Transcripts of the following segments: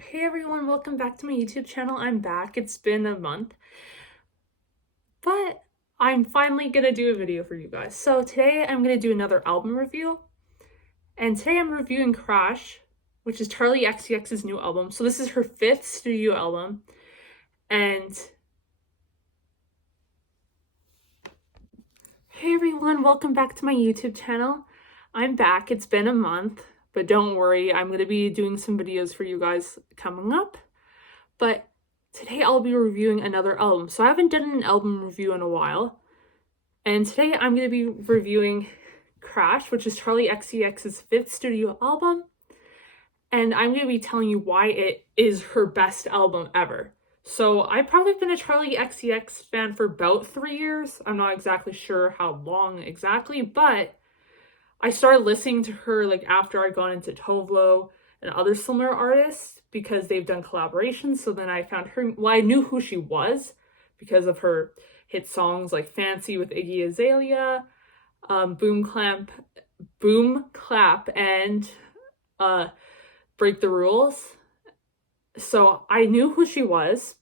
Hey everyone, welcome back to my YouTube channel. I'm back. It's been a month, but I'm finally gonna do a video for you guys. So today I'm gonna do another album review, and today I'm reviewing Crash, which is Charli XCX's new album. So this is her 5th studio album, and hey everyone, welcome back to my YouTube channel. I'm back. It's been a month, but don't worry, I'm gonna be doing some videos for you guys coming up. But today I'll be reviewing another album. So I haven't done an album review in a while. And today I'm going to be reviewing Crash, which is Charli XCX's 5th studio album. And I'm going to be telling you why it is her best album ever. So I've probably been a Charli XCX fan for about 3 years. I'm not exactly sure how long exactly, but I started listening to her like after I'd gone into Tovlo and other similar artists because they've done collaborations. So then I found her, well, I knew who she was because of her hit songs like Fancy with Iggy Azalea, Boom Clap, and Break the Rules. So I knew who she was,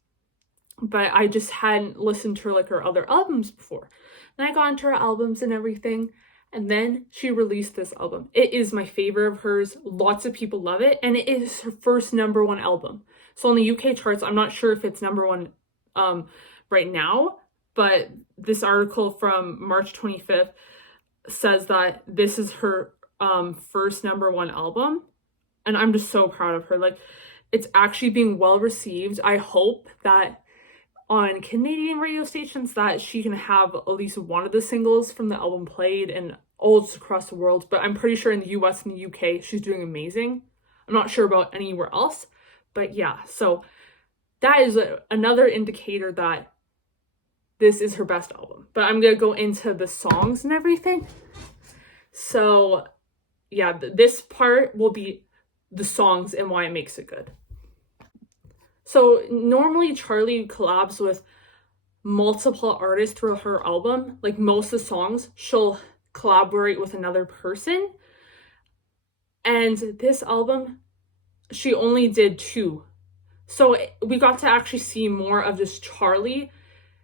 but I just hadn't listened to her other albums before. And I got into her albums and everything. And then she released this album. It is my favorite of hers. Lots of people love it. And it is her first #1 album. So on the UK charts, I'm not sure if it's #1 right now, but this article from March 25th says that this is her first #1 album. And I'm just so proud of her. Like, it's actually being well received. I hope that on Canadian radio stations that she can have at least one of the singles from the album played and all across the world, but I'm pretty sure in the US and the UK she's doing amazing. I'm not sure about anywhere else, but yeah, so that is another indicator that this is her best album. But I'm gonna go into the songs and everything. So yeah, this part will be the songs and why it makes it good. So normally Charli collabs with multiple artists throughout her album. Like most of the songs, she'll collaborate with another person. And this album, she only did 2. So we got to actually see more of just Charli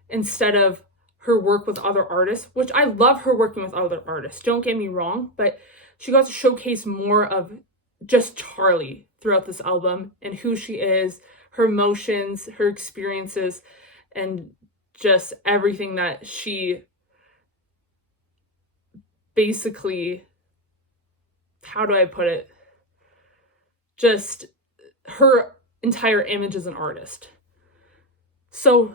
instead of her work with other artists, which I love her working with other artists. Don't get me wrong, but she got to showcase more of just Charli throughout this album and who she is, her emotions, her experiences, and just everything that she basically, how do I put it? Just her entire image as an artist. So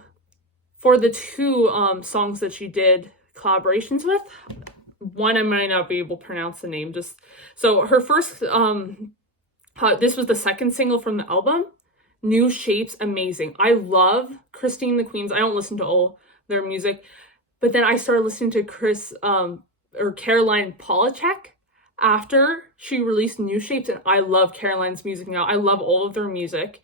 for the 2 songs that she did collaborations with, one I might not be able to pronounce the name. Just so her first, this was the second single from the album. New Shapes, amazing. I love Christine the Queens. I don't listen to all their music, but then I started listening to Caroline Polachek after she released New Shapes, and I love Caroline's music now. I love all of their music.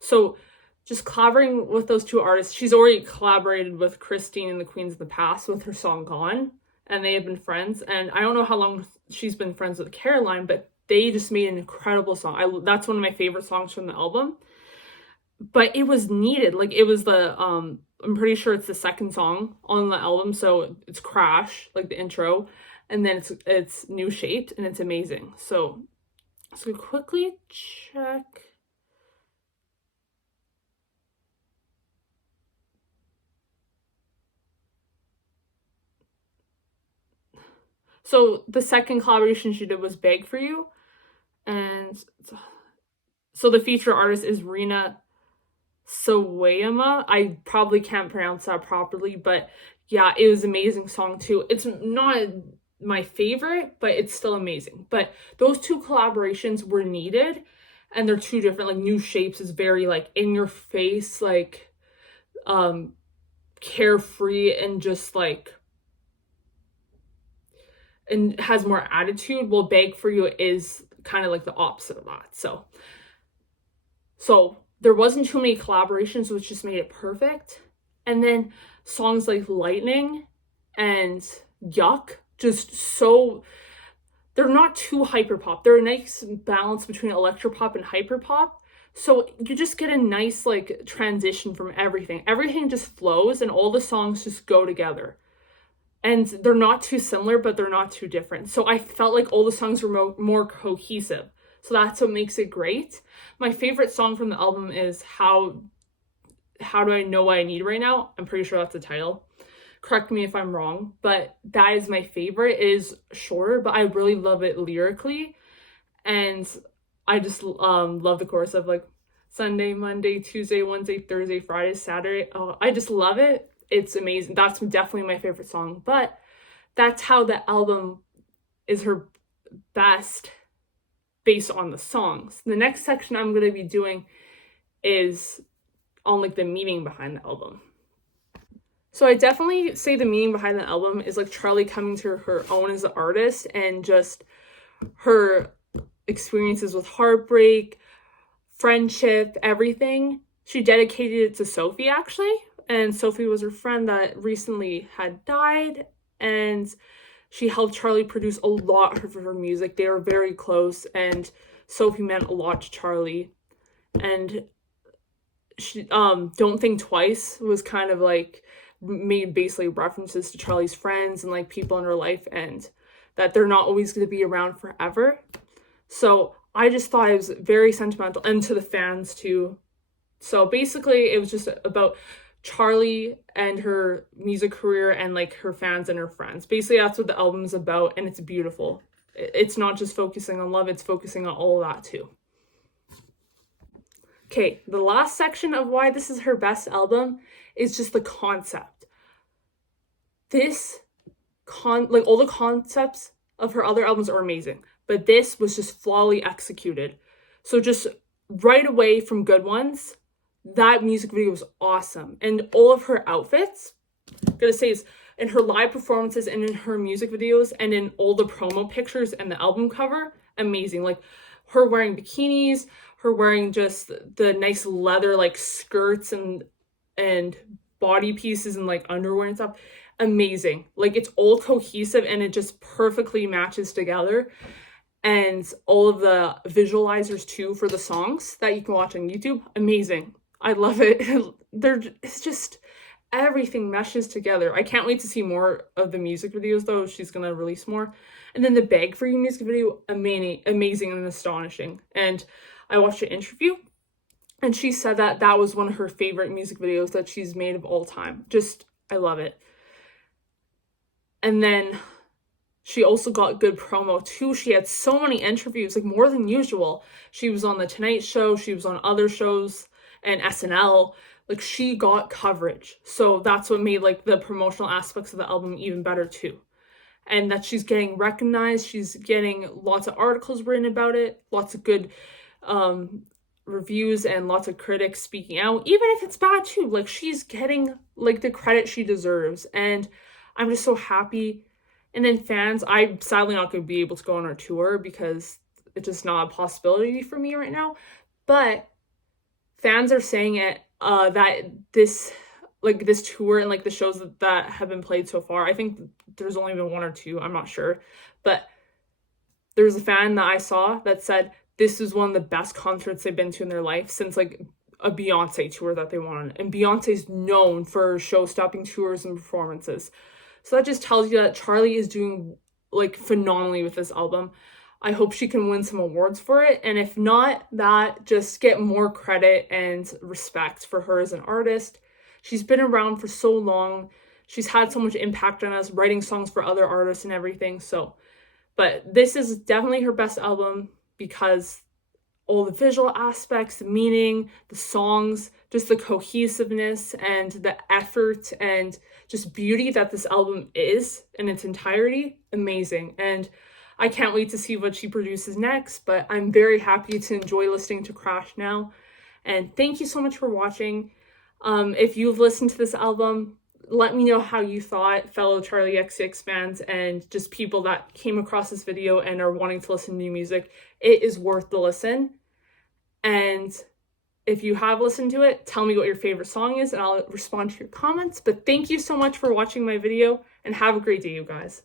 So just collaborating with those 2 artists, she's already collaborated with Christine and the Queens in the past with her song Gone, and they have been friends. And I don't know how long she's been friends with Caroline, but they just made an incredible song. That's one of my favorite songs from the album. But it was needed. Like, it was the I'm pretty sure it's the second song on the album, so it's Crash, like the intro, and then it's New Shaped, and it's amazing. So quickly check. So the second collaboration she did was Beg for You, and so the feature artist is Rina Sawayama. I probably can't pronounce that properly, but yeah, it was an amazing song too. It's not my favorite, but it's still amazing. But those 2 collaborations were needed, and they're 2 different. Like, New Shapes is very like in your face, like carefree and just like, and has more attitude, while Beg for You is kind of like the opposite of that. So there wasn't too many collaborations, which just made it perfect. And then songs like Lightning and Yuck, just so, they're not too hyper pop. They're a nice balance between electropop and hyper pop. So you just get a nice like transition from everything. Everything just flows and all the songs just go together. And they're not too similar, but they're not too different. So I felt like all the songs were more cohesive. So that's what makes it great. My favorite song from the album is How Do I Know What I Need Right Now? I'm pretty sure that's the title. Correct me if I'm wrong, but that is my favorite. It is shorter, but I really love it lyrically. And I just love the chorus of like Sunday, Monday, Tuesday, Wednesday, Thursday, Friday, Saturday. Oh, I just love it. It's amazing. That's definitely my favorite song, but that's how the album is her best based on the songs. The next section I'm going to be doing is on like the meaning behind the album. So I definitely say the meaning behind the album is like Charli coming to her own as an artist and just her experiences with heartbreak, friendship, everything. She dedicated it to Sophie actually. And Sophie was her friend that recently had died, and she helped Charli produce a lot of her music. They were very close, and Sophie meant a lot to Charli. And she Don't Think Twice was kind of like made basically references to Charli's friends and like people in her life, and that they're not always going to be around forever. So I just thought it was very sentimental, and to the fans too. So basically it was just about Charli and her music career and like her fans and her friends. Basically that's what the album's about, and it's beautiful. It's not just focusing on love, it's focusing on all of that too. Okay, the last section of why this is her best album is just the concept. Like all the concepts of her other albums are amazing, but this was just flawlessly executed. So just right away from Good Ones, that music video was awesome. And all of her outfits, I'm gonna say, is in her live performances and in her music videos and in all the promo pictures and the album cover, amazing. Like her wearing bikinis, her wearing just the nice leather like skirts and body pieces and like underwear and stuff, amazing. Like it's all cohesive and it just perfectly matches together. And all of the visualizers too for the songs that you can watch on YouTube, amazing. I love it. It's just everything meshes together. I can't wait to see more of the music videos though. She's gonna release more. And then the Beg For You music video, amazing and astonishing. And I watched an interview and she said that that was one of her favorite music videos that she's made of all time. Just, I love it. And then she also got good promo too. She had so many interviews, like more than usual. She was on The Tonight Show, she was on other shows and SNL. Like she got coverage. So that's what made like the promotional aspects of the album even better too. And that she's getting recognized, she's getting lots of articles written about it, lots of good reviews and lots of critics speaking out, even if it's bad too. Like she's getting like the credit she deserves, and I'm just so happy. And then fans, I'm sadly not going to be able to go on our tour because it's just not a possibility for me right now, but fans are saying it that this tour and like the shows that have been played so far, I think there's only been one or two, I'm not sure, but there's a fan that I saw that said this is one of the best concerts they've been to in their life since like a Beyonce tour that they went on. And Beyonce's known for show-stopping tours and performances. So that just tells you that Charli is doing like phenomenally with this album. I hope she can win some awards for it. And if not that, just get more credit and respect for her as an artist. She's been around for so long. She's had so much impact on us, writing songs for other artists and everything. So, but this is definitely her best album because all the visual aspects, the meaning, the songs, just the cohesiveness and the effort and just beauty that this album is in its entirety, amazing. And I can't wait to see what she produces next, but I'm very happy to enjoy listening to Crash now. And thank you so much for watching. If you've listened to this album, let me know how you thought, fellow Chari XCX fans and just people that came across this video and are wanting to listen to new music. It is worth the listen. And if you have listened to it, tell me what your favorite song is and I'll respond to your comments. But thank you so much for watching my video and have a great day, you guys.